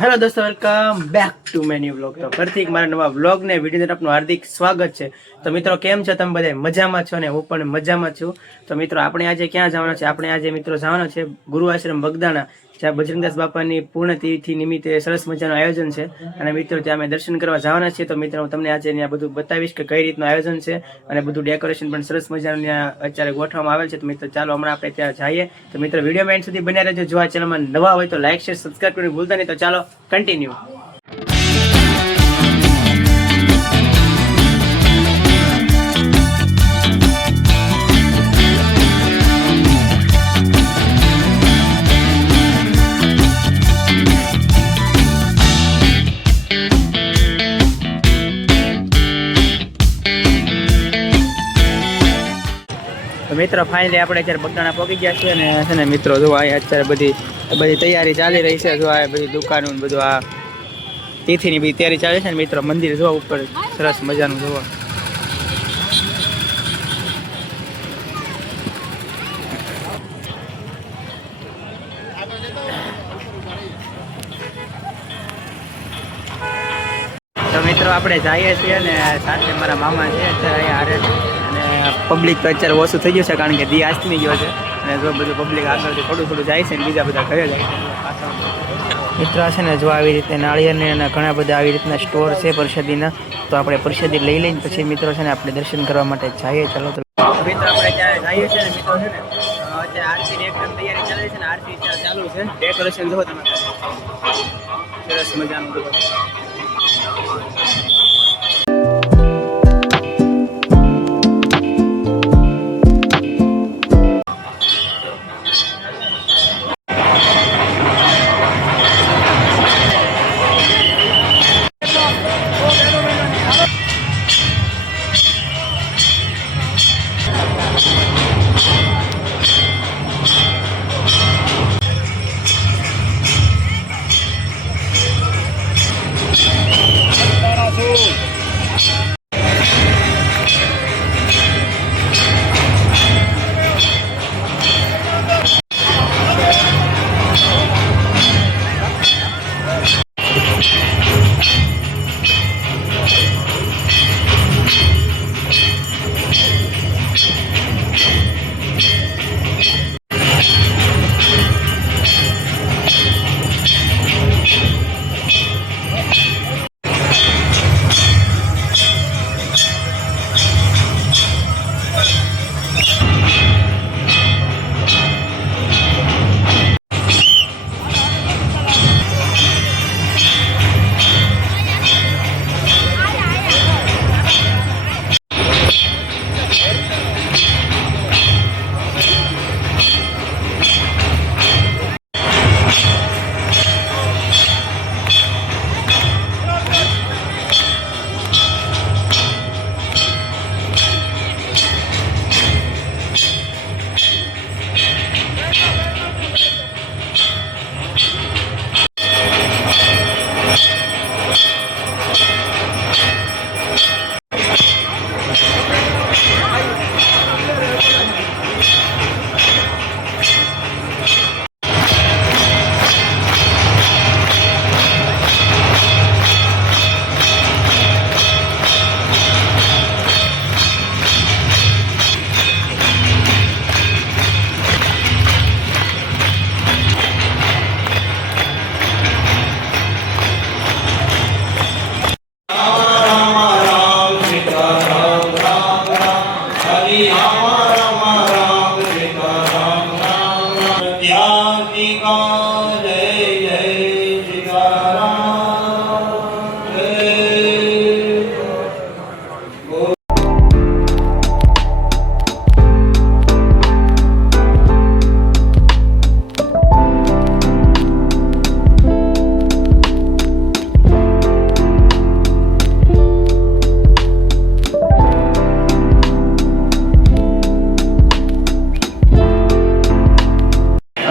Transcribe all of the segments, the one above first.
Hello દોસ્તો, welcome back to my new vlog. તો ફરીથી મારા નવા વ્લોગ ને વિડીયો આપનું હાર્દિક સ્વાગત છે. તો મિત્રો, કેમ છો તમે બધા? મજામાં છો ને? હું પણ મજામાં છું. તો મિત્રો, આપણે આજે ક્યાં જવાના છે? આપણે આજે મિત્રો જવાના છે ગુરુ આશ્રમ બગદાણા, જ્યાં બજરંગદાસ બાપાની પૂર્ણતિથિ નિમિત્તે સરસ મજાનું આયોજન છે. અને મિત્રો, ત્યાં અમે દર્શન કરવા જવાના છીએ. તો મિત્રો, હું તમને આજે ત્યાં બધું બતાવીશ કે કઈ રીતનું આયોજન છે, અને બધું ડેકોરેશન પણ સરસ મજાનું ત્યાં અત્યારે ગોઠવવામાં આવેલ છે. તો મિત્રો, ચાલો હમણાં આપણે ત્યાં જઈએ. તો મિત્રો, વિડીયો એન્ડ સુધી બન્યા રહેજો. જો આ ચેનલમાં નવા હોય તો લાઈક, શેર, સબસ્ક્રાઇબ કરવાનું ભૂલતા નહીં. તો ચાલો કન્ટિન્યુ. મિત્રો, ફાઇનલી આપણે અત્યારે બગદાણા પહોંચી ગયા છીએ. અને છે ને મિત્રો, જો આ અત્યારે બધી તૈયારી ચાલી રહી છે. જો આ બધી દુકાનો બધું આ તિથિની બધી તૈયારી ચાલે છે. ને મિત્રો, મંદિર જો ઉપર સરસ મજાનું જોવા. તો મિત્રો, આપણે જઈએ છીએ ને સાથે મારા મામા છે અત્યારે અહીંયા હારે. પબ્લિક તો અત્યારે ઓછું થઈ ગયું છે, કારણ કે દી આસ્તમી ગયો છે. અને જો બધું પબ્લિક આગળથી થોડું જાય છે, ને બીજા બધા ઘરે જાય છે. મિત્રો છે ને, જો આવી રીતે નાળિયેરને અને ઘણા બધા આવી રીતના સ્ટોર છે પ્રસાદીના. તો આપણે પ્રસાદી લઈ લઈને પછી મિત્રો છે ને આપણે દર્શન કરવા માટે જઈએ. ચાલો તો મિત્રો, આપણે ત્યાં જઈએ છીએ ને મિત્રો, છે ને અત્યારે આરતીની એકદમ તૈયારી ચાલે છે. ને આરતી ચાલુ છે. ડેકોરેશન જુઓ તમે, સરસ મજાનું જુઓ.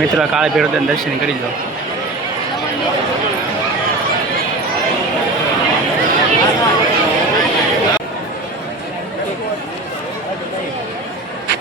મિત્રો, કાળા ભૈરવના દર્શન કરી લો.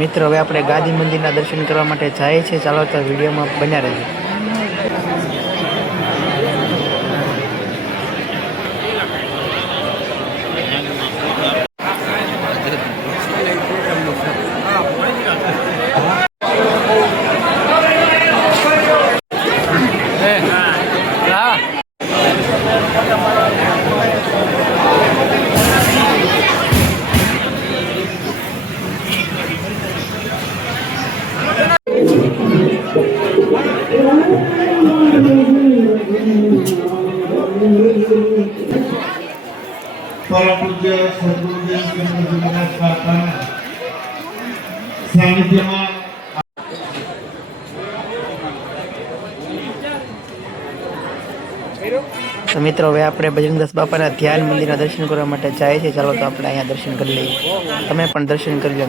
મિત્રો, હવે આપણે ગાદી મંદિરના દર્શન કરવા માટે જઈએ છીએ. ચાલો તો વિડીયોમાં બન્યા રહેજો. સદગુરુદેવ શ્રી જગન્નાથ બાપાના સાનિધ્યમાં તો મિત્રો હવે આપણે બજરંગદાસ બાપાના ધ્યાન મંદિરના દર્શન કરવા માટે જાય છે. ચાલો તો આપણે અહીંયા દર્શન કરી લઈએ. તમે પણ દર્શન કરી લો.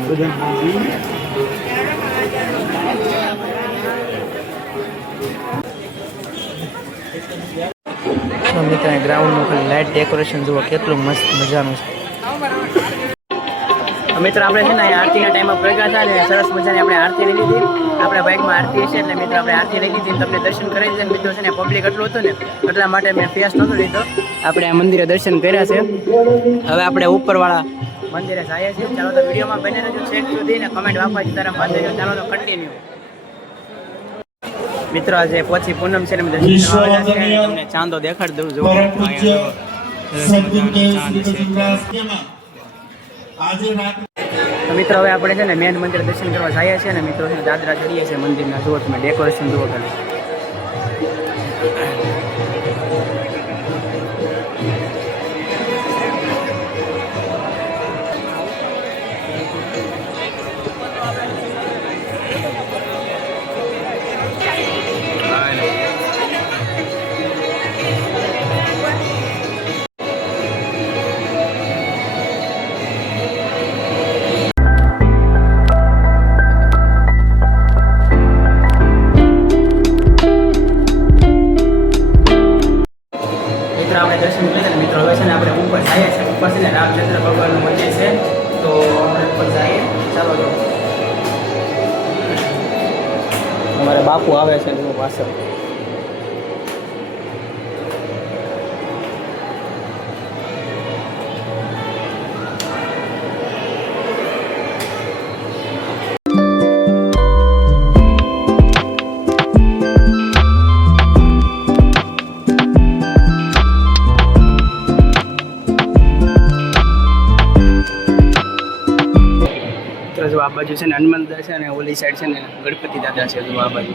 તો મિત્રો ગ્રાઉન્ડનું ખાલી લાઇટ ડેકોરેશન જુઓ કેટલું મસ્ત મજાનું છે. મિત્રો આપણે છે ને અહીંયા આરતીના ટાઈમમાં પ્રગા છે ને સરસ મજાની આપણે આરતી લઈ લીધી. આપણા બાઇકમાં આરતી છે એટલે મિત્રો આપણે આરતી લઈ લીધી. તમને દર્શન કરાવી દીધા. મિત્રો છે ને પબ્લિક એટલું હતું ને એટલા માટે મેં ફેસ નહોતો લીધો. આપણે આ મંદિરે દર્શન કર્યા છે. હવે આપણે ઉપરવાળા મંદિરે જઈએ છીએ. ચાલો તો વિડીયોમાં બને રહેજો છેક સુધી ને કમેન્ટ આપવાથી તરફ બાંધી. ચાલો તો કન્ટિન્યુ. મિત્રો આજે પોચી પૂનમ છે ને તમને ચાંદો દેખાડી દઉં. જો મિત્રો હવે આપણે છે ને મેન મંદિર દર્શન કરવા જઈએ છીએ ને મિત્રો દાદરા ચડીએ છીએ મંદિરના. જુઓ તમે ડેકોરેશન જુઓ ખાલી. આપણે દર્શન કરીએ મિત્રો. હવે છે ને આપણે ઉપર જઈએ છીએ. ઉપર છે ને રામચંદ્ર ભગવાનનું મંદિર છે તો આપણે ઉપર જઈએ. ચાલો તો અમારે બાપુ આવે છે પાછળ. જો આ બાજુ છે ને હનુમાન દાદા છે અને ઓલી સાઈડ છે ને ગણપતિ દાદા છે. જો આ બાજુ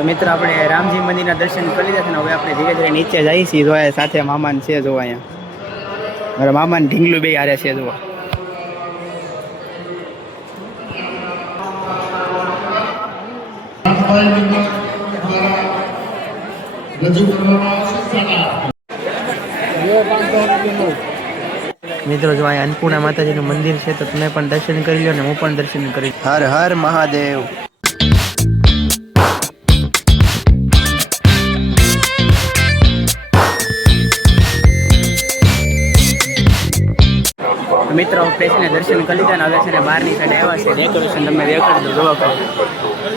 તો મિત્રો આપણે રામજી મંદિરના દર્શન કરી લીધા છે ને હવે આપણે ધીરે ધીરે નીચે જઈએ છીએ. જોયા સાથે મામાન છે. જો અહીંયા મારા મામાન ઢીંગલું બે હારે છે. જુઓ મિત્રો જો અહીંયા અન્નપૂર્ણા માતાજીનું મંદિર છે તો તમે પણ દર્શન કરી લો ને હું પણ દર્શન કરી. હર હર મહાદેવ. મિત્રો આપણે દર્શન કરી લીધા ને હવે છે ને બહારની સાઈડ આવ્યા છે. ડેકોરેશન તમે દેખાડી દો. જોવા કરો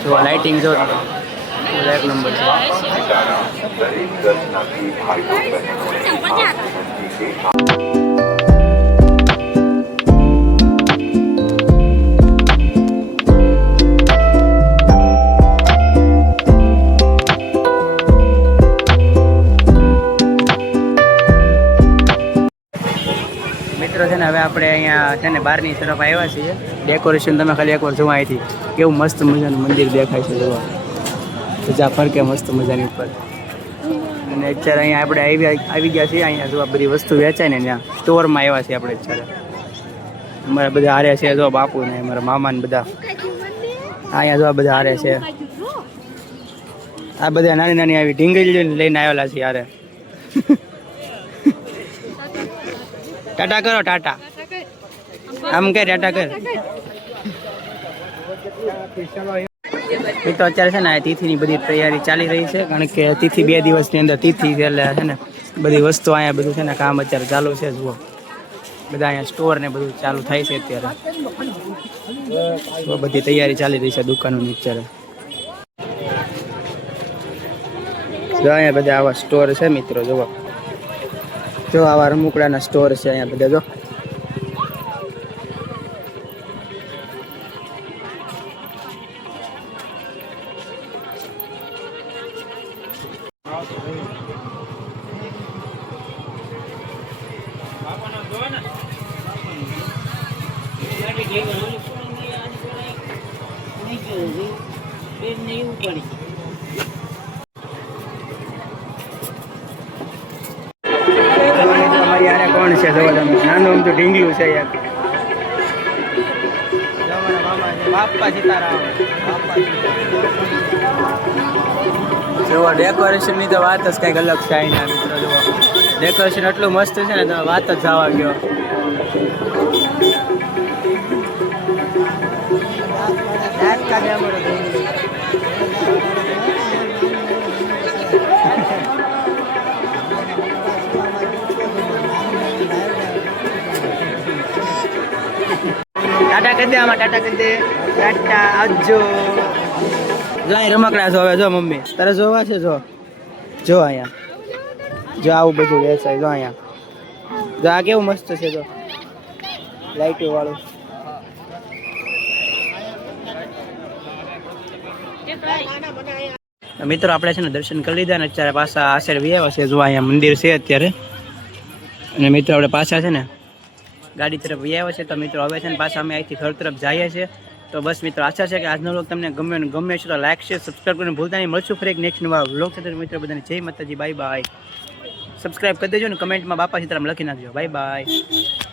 જો લાઇટિંગ જો એક નંબર છે. મિત્રો છે ને હવે આપણે અહીંયા છે ને બહારની તરફ આવ્યા છીએ. ડેકોરેશન તમે ખાલી એકવાર જોવા અહીંથી કેવું મસ્ત મજાનું મંદિર દેખાય છે. જોવા સજા ફરકે મસ્ત મજાની ઉપર. અને અત્યારે અહીંયા આપણે આવી ગયા છીએ. અહીંયા જોવા બધી વસ્તુ વેચાય ને ત્યાં સ્ટોરમાં આવ્યા છીએ આપણે અત્યારે. અમારા બધા હારે છે. જો બાપુ ને અમારા મામા ને બધા અહીંયા જોવા બધા હારે છે. આ બધા નાની નાની આવી ઢીંગલી લઈને આવેલા છે હારે. ટાટા કરો ટાટા. આમ કે ટાટા કર. મિત્રો અત્યારે છે ને તિથિની બધી તૈયારી ચાલી રહી છે. કારણ કે તિથિ 2 દિવસની અંદર તિથિ એટલે છે ને બધી વસ્તુ અહીંયા બધું છે ને કામ અત્યારે ચાલુ છે. જુઓ બધા અહીંયા સ્ટોર ને બધું ચાલુ થાય છે અત્યારે. બધી તૈયારી ચાલી રહી છે દુકાનોની અત્યારે. જો અહીંયા બધા આવા સ્ટોર છે મિત્રો. જુઓ જો આવા રમકડાના સ્ટોર છે અહીંયા બધા. જો તમારી આને કોણ છે જોવા તમે નાનું આમ તો ઢીંગલું છે યાર બાપા સીતારામ જુઓ ડેકોરેશન ની તો વાત જ કઈક અલગ છે અહીંના મિત્રો જુઓ ડેકોરેશન એટલું મસ્ત છે ને તમે વાત જ જવા ગયો ટાટા કરી દે આમાં ટાટા કરી દે ટાટા આવજો જો અહીં રમકડા જો હવે જો મમ્મી તારે જોવા છે જો જો અહીંયા જો આવું બધું વેચાય જો અહીંયા જો આ કેવું મસ્ત છે જો લાઈટો વાળું મિત્રો આપણે છે ને દર્શન કરી લીધા ને અત્યારે પાછા આશરે વ્યાવા છે જો અહીંયા મંદિર છે અત્યારે અને મિત્રો આપણે પાછા છે ને ગાડી તરફ વ્યાવા છે તો મિત્રો હવે છે ને પાછા અમે અહીંથી ઘર તરફ જઈએ છીએ તો બસ મિત્રો આશા છે કે આજનો વ્લોગ તમને ગમે છે તો લાઈક શેર સબસ્ક્રાઈબ કરીને ભૂલતા નહીં મળશું ફરી એક નેક્સ્ટ નવા વ્લોગ સાથે મિત્રો બધાને જય માતાજી બાય બાય સબસ્ક્રાઈબ કરી દેજો ને કમેન્ટમાં બાપા સીતારામ લખી નાખજો બાય બાય